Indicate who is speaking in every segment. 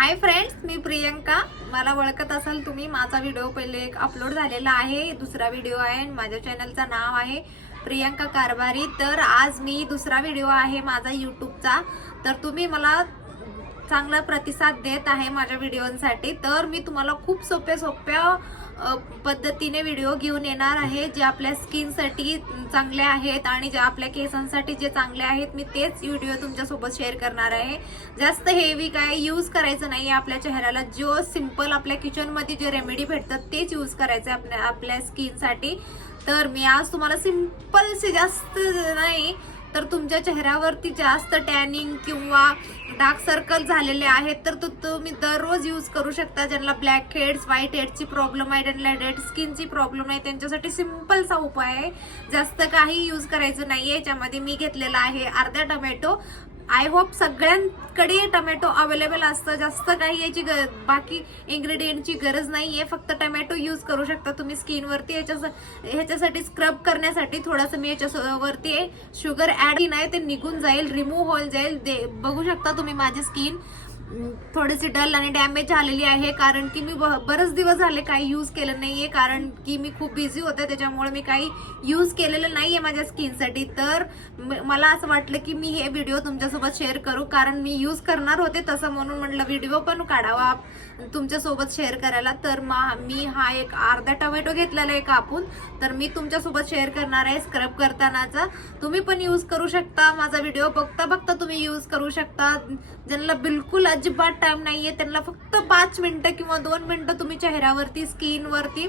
Speaker 1: Hi friends मी प्रियंका. मला ओळखत असाल तुम्ही माझा व्हिडिओ पहिले एक अपलोड झालेला आहे. दुसरा व्हिडिओ आहे आणि माझ्या चॅनलचं नाव आहे प्रियंका कारभारी. तर आज मी दुसरा व्हिडिओ आहे माझा यूट्यूबचा तर तुम्ही मला चांगला प्रतिसाद देत आहे माझ्या व्हिडिओसाठी. तर मी तुम्हाला खूप सोप्या सोप्या पद्धतीने व्हिडिओ घेऊन येणार आहे जे आपल्या स्किनसाठी चांगले आहेत आणि जे आपल्या केसांसाठी जे चांगले आहेत. मी तेच व्हिडिओ तुमच्यासोबत शेअर करणार आहे. जास्त हेवी काय यूज करायचं नाही आपल्या चेहऱ्याला. जो सिंपल आपल्या किचनमध्ये जे रेमेडी भेटतात तेच यूज करायचे आपल्या आपल्या स्किनसाठी तर मी आज तुम्हाला सिम्पलचे जास्त नाही तर तुमच्या चेहऱ्यावरती जास्त टॅनिंग किंवा डार्क सर्कल झालेले आहेत तर तो तुम्ही दररोज यूज करू शकता ज्यांना ब्लॅक हेड्स व्हाईट हेडची प्रॉब्लेम आहे ज्यांना डेड स्किनची प्रॉब्लेम आहे त्यांच्यासाठी सिम्पलचा उपाय आहे. जास्त काही यूज करायचं नाही आहे याच्यामध्ये मी घेतलेला आहे अर्धा टोमॅटो. आय होप सगळ्यांकडे टमॅटो अवेलेबल असतं. जास्त काही याची ग- बाकी इन्ग्रेडियंटची गरज नाही आहे फक्त टमॅटो यूज करू शकता तुम्ही स्किनवरती याच्या ह्याच्यासाठी स्क्रब करण्यासाठी थोडंसं मी याच्यावरती शुगर ॲड नाही ते निघून जाईल रिमूव्ह होईल जाईल. दे- बघू शकता तुम्ही माझी स्किन थोडीशी डल आणि डॅमेज झालेली आहे कारण की मी ब- बरेच दिवस झाले काही यूज केलं नाही आहे कारण की मी खूप बिझी होते त्याच्यामुळे मी काही यूज केलेलं नाही आहे माझ्या स्किनसाठी तर मला असं वाटलं की मी हे व्हिडिओ तुमच्यासोबत शेअर करू कारण मी यूज करणार होते तसं म्हणून म्हटलं व्हिडिओ पण काढावा तुमच्यासोबत शेअर करायला. तर मा- मी हा एक अर्धा टोमॅटो घेतलेला आहे कापून तर मी तुमच्यासोबत शेअर करणार आहे स्क्रब करतानाचा. तुम्ही पण यूज करू शकता माझा व्हिडिओ बघता बघता तुम्ही यूज करू शकता. ज्यांना बिलकुल अजिबात टाइम नाहीये. त्यांना फक्त पाच मिनिटं किंवा दोन मिनिटं तुम्ही चेहऱ्यावरती स्किनवरती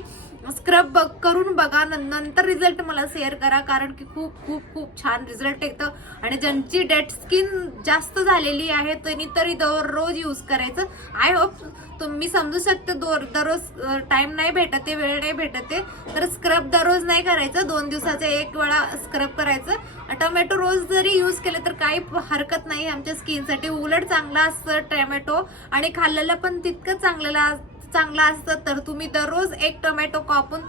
Speaker 1: स्क्रब बघ करून बघा न- नंतर रिझल्ट मला शेअर करा कारण की खूप खूप खूप छान रिझल्ट येतं. आणि ज्यांची डेड स्किन जास्त झालेली आहे त्यांनी तरी दररोज यूज करायचं. आय होप तुम्ही समजू शकते दोर दररोज टाईम नाही भेटत आहे वेळ नाही भेटत आहे. तर स्क्रब दररोज नाही करायचं दोन दिवसाचे एक वेळा स्क्रब करायचं. टोमॅटो रोज जरी यूज केले तर काही हरकत नाही. आमच्या स्किनसाठी उलट चांगलं असतं टोमॅटो आणि खाल्लेलं पण तितकं चांगलेलं चांगलं असतं तर तुम्ही दररोज एक टोमॅटो कापून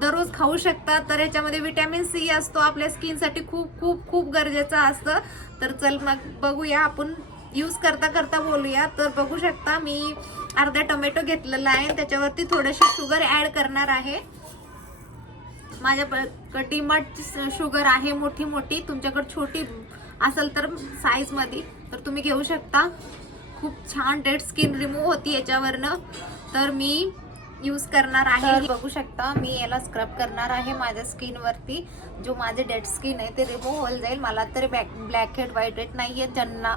Speaker 1: दररोज खाऊ शकता. तर याच्यामध्ये विटॅमिन सी असतो आपल्या स्किनसाठी खूप खूप खूप गरजेचं असतं. तर चल मग बघूया आपण यूज करता करता बोलूया. तर बघू शकता मी अर्धा टोमॅटो घेतलेला आहे. त्याच्यावरती थोडीशी शुगर ॲड करणार आहे. माझ्या डिमार्टची शुगर आहे मोठी मोठी तुमच्याकडे छोटी असेल तर साईजमध्ये तर तुम्ही घेऊ शकता. खूप छान डेड स्किन रिमूव्ह होती याच्यावरनं. तर मी यूज करणार आहे बघू शकता. मी याला स्क्रब करणार आहे माझ्या स्किन वरती. जो माझे डेड स्किन आहे ते रिमूव्ह होईल जाईल. मला तरी back black head white head नाहीये. ज्यांना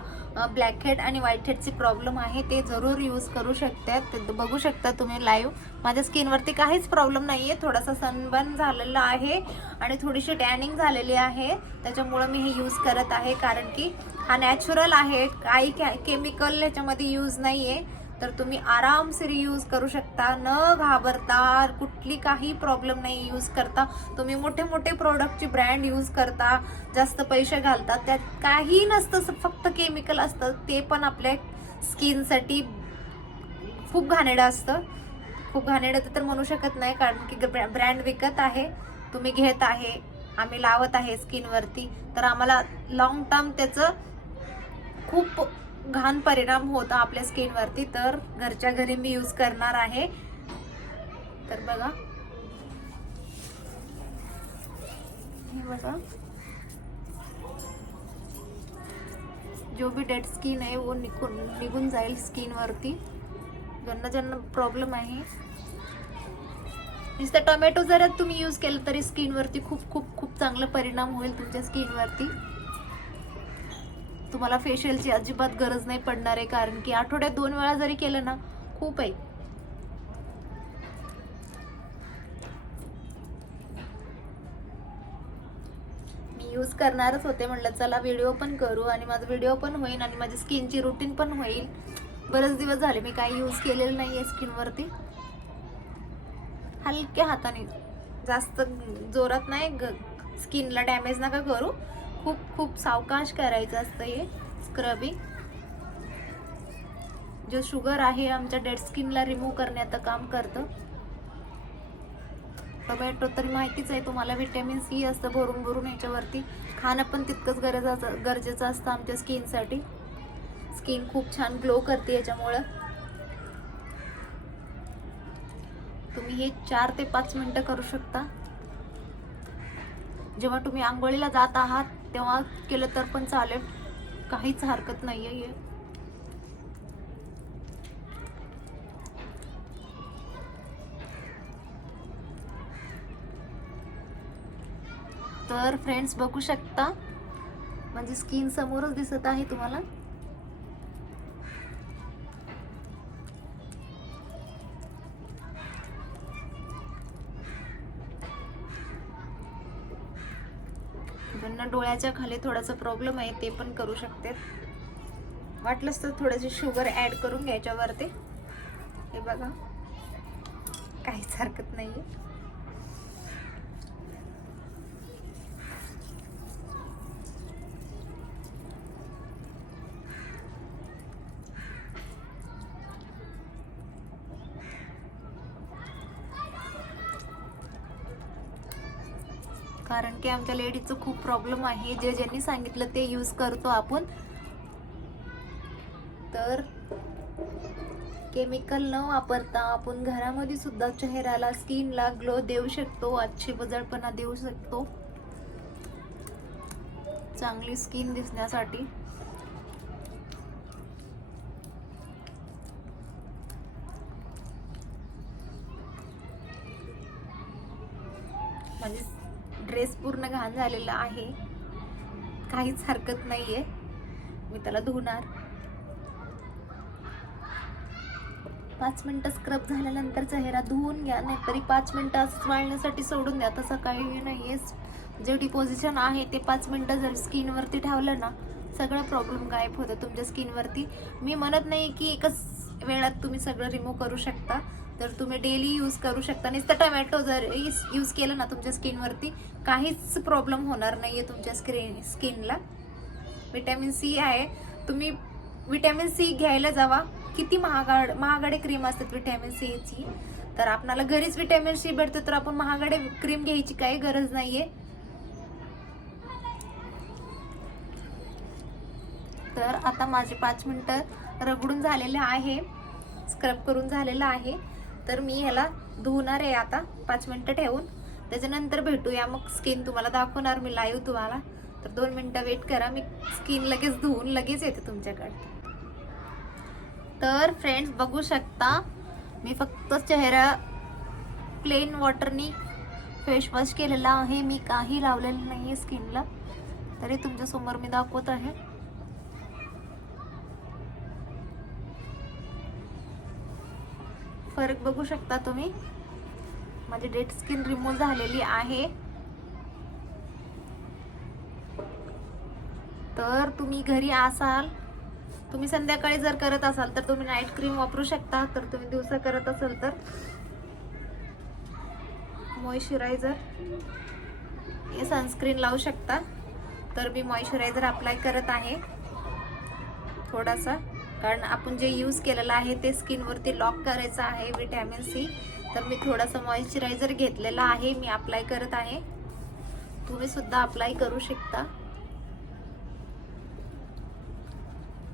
Speaker 1: ब्लॅक हेड आणि व्हाईट हेडची प्रॉब्लेम आहे ते जरूर यूज करू शकतात ते बघू शकता तुम्ही लाईव्ह माझ्या स्किनवरती काहीच प्रॉब्लेम नाहीये. थोडासा सनबर्न झालेला आहे आणि थोडीशी टॅनिंग झालेली आहे. त्याच्यामुळं मी हे यूज करत आहे. कारण की हा नॅचरल आहे. काही केमिकल ह्याच्यामध्ये यूज नाहीये. तर तुम्ही आरामसे यूज करू शकता. न घाबरता कुठली काही प्रॉब्लेम नाही यूज करता. तुम्ही मोठे मोठे प्रोडक्टची ब्रँड यूज करता. जास्त पैसे घालता. त्यात काही नसतं. फक्त केमिकल असतं. ते पण आपल्या स्किनसाठी खूप घाणेडं असतं. खूप घाणेरडं तर म्हणू शकत नाही. कारण की ब्रँड विकत आहे. तुम्ही घेत आहे. आम्ही लावत आहे स्किनवरती तर आम्हाला लॉंग टर्म त्याचं खूप घाण परिणाम होता आपल्या स्किनवरती तर घरच्या घरी मी यूज करणार आहे. तर बघा. हे बघा. जो भी डेड स्किन आहे वो निघून निघून जाईल स्किनवरती ज्यांना ज्यांना प्रॉब्लेम आहे. नुसतं टोमॅटो जर तुम्ही यूज केलं तरी स्किनवरती खूप खूप खूप चांगला परिणाम होईल तुमच्या स्किनवरती तुम्हाला फेशियलची अजिबात गरज नाही पडणार आहे कारण की आठवड्यात दोन वेळा जरी केलं ना खूप आहे. मी यूज करणारच होते म्हटलं चला व्हिडिओ पण करू आणि माझा व्हिडिओ पण होईल आणि माझी स्किनची रुटीन पण होईल. बरेच दिवस झाले मी काही यूज केलेलं नाही आहे स्किनवरती हलक्या हाताने जास्त जोरात नाही स्किनला डॅमेज नका करू. खूप खूप सावकाश करायचं असतं हे स्क्रबिंग जो शुगर आहे आमच्या डेड स्किनला रिमूव्ह करण्याचं काम करतं. टोमॅटो तर माहितीच आहे तुम्हाला व्हिटॅमिन सी असतं भरून भरून याच्यावरती. खाणं पण तितकंच गरज गरजेचं असतं आमच्या स्किनसाठी स्किन खूप छान ग्लो करते याच्यामुळं. तुम्ही हे चार ते पाच मिनटं करू शकता. जेव्हा तुम्ही आंघोळीला जात आहात तेव्हा केलं तर पण चालेल. काहीच हरकत नाही आहे तर फ्रेंड्स बघू शकता. म्हणजे स्किन समोरच दिसत आहे तुम्हाला. ज्यांना डोळ्याच्या खाली थोडासा प्रॉब्लेम आहे ते पण करू शकते. वाटलंच तर थोडीशी शुगर ॲड करून घ्यायच्यावरती. हे बघा. काहीच हरकत नाही आहे कारण की आमच्या लेडीजचं खूप प्रॉब्लेम आहे. जे ज्यांनी सांगितलं ते यूज करतो आपण. तर केमिकल न वापरता आपण घरामध्ये सुद्धा चेहऱ्याला स्किनला ग्लो देऊ शकतो अच्छी बजळपणा देऊ शकतो. चांगली स्किन दिसण्यासाठी. ड्रेस पूर्ण घाण झालेला आहे. काहीच हरकत नाहीये. मी त्याला धुणार. पाच मिनटं स्क्रब झाल्यानंतर चेहरा धुवून घ्या नाहीतरी पाच मिनटं असंच वाळण्यासाठी सोडून द्या. तसं काही नाहीये. जे डिपॉझिशन आहे ते पाच मिनटं जर स्किनवरती ठेवलं ना सगळं प्रॉब्लेम गायब होतं तुमच्या स्किनवरती मी म्हणत नाही की एकच वेळात तुम्ही सगळं रिमूव्ह करू शकता. तर तुम्ही डेली यूज करू शकता. नुसतं टमॅटो जर यूज केलं ना तुमच्या स्किनवरती काहीच प्रॉब्लेम होणार नाही आहे तुमच्या स्क्रीन स्किनला विटॅमिन सी आहे. तुम्ही विटॅमिन सी घ्यायला जावा. किती महागाड महागडे क्रीम असतात विटॅमिन सीची तर आपणाला घरीच विटॅमिन सी भेटतो तर आपण महागडे क्रीम घ्यायची काही गरज नाहीये. तर आता माझे पाच मिनटं रगडून झालेले आहे. स्क्रब करून झालेलं आहे. तर मी ह्याला धुवणार आहे आता. पाच मिनटं ठेवून. त्याच्यानंतर भेटूया. मग स्किन तुम्हाला दाखवणार मी लाईव्ह तुम्हाला. तर दोन मिनटं वेट करा. मी स्किन लगेच धुवून लगेच येते तुमच्याकडे. तर फ्रेंड्स बघू शकता मी फक्त चेहरा प्लेन वॉटरनी फेसवॉश केलेला आहे. मी काही लावलेलं नाही आहे स्किनला तरी तुमच्यासमोर मी दाखवत आहे. फरक बघू शकता तुम्ही. माझी डेड स्किन रिमूव्ह झालेली आहे. तर तुम्ही घरी असाल तुम्ही संध्याकाळी जर करत असाल तर तुम्ही नाईट क्रीम वापरू शकता. तर तुम्ही दिवसा करत असाल तर. मॉइश्चरायझर हे सनस्क्रीन लावू शकता. तर मी मॉइश्चरायझर अप्लाय करत आहे. थोडासा. कारण आपण जे यूज केलेलं आहे ते स्किनवरती लॉक करायचं आहे विटॅमिन सी तर मी थोडासा मॉइश्चरायझर घेतलेला आहे मी अप्लाय करत आहे. तुम्ही सुद्धा अप्लाय करू शकता.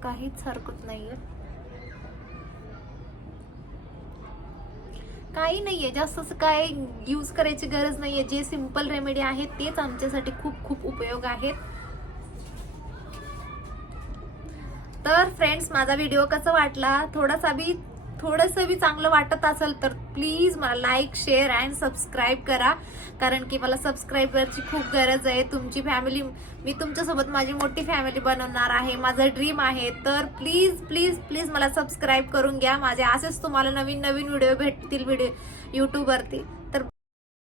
Speaker 1: काहीच हरकत नाहीये. काही नाहीये जास्त असं काय यूज करायची गरज नाहीये. जे सिंपल रेमेडी आहेत तेच आमच्यासाठी खूप खूप उपयोग आहेत. तर फ्रेंड्स माझा व्हिडिओ कसा वाटला? थोडासा बी थोडंसं बी चांगलं वाटत असेल तर प्लीज मला लाईक शेअर अँड सबस्क्राईब करा. कारण की मला सबस्क्रायबरची खूप गरज आहे. तुमची फॅमिली मी तुमच्यासोबत माझी मोठी फॅमिली बनवणार आहे. माझं ड्रीम आहे. तर प्लीज प्लीज प्लीज मला सबस्क्राईब करून घ्या. माझे असेच तुम्हाला नवीन नवीन व्हिडिओ भेटतील व्हिडिओ यूट्यूबवरती